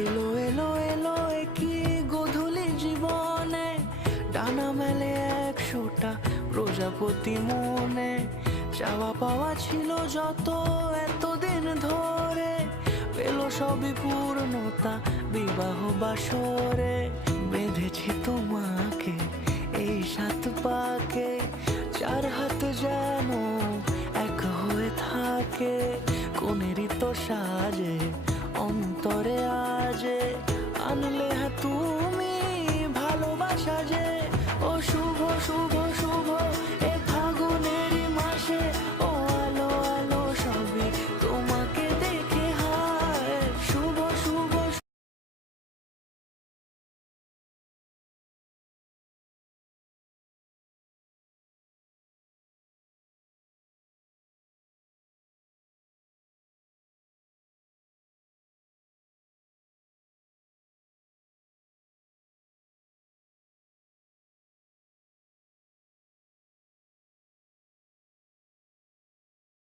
এলো এলো এলো একই গধূলি জীবনে, ডানা মেলে 100টা প্রজাপতি মনে। চাওয়া পাওয়া ছিল যত এতদিন ধরে, পেল সবই পূর্ণতা বিবাহ বাসরে। বেঁধেছি তোমাকে এই 7 পাকে, 4 হাত যেন এক হয়ে থাকে। কোনেরই তো সাজে অন্তরে আজে, আনলে তুমি ভালোবাসা যে। ও শুভ শুভ